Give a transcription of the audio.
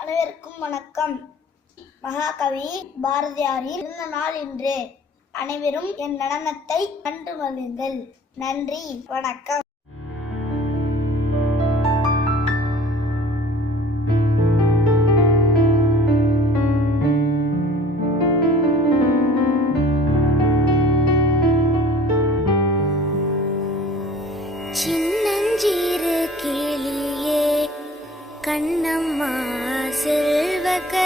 அனைவருக்கும் வணக்கம். மகாகவி பாரதியாரின் இருந்த நாள் இன்று. அனைவரும் என் நடனத்தை கண்டு மகிழுங்கள். நன்றி. வணக்கம். சின்னஞ்சிறு கேளி கண்ணம்மா செல்வக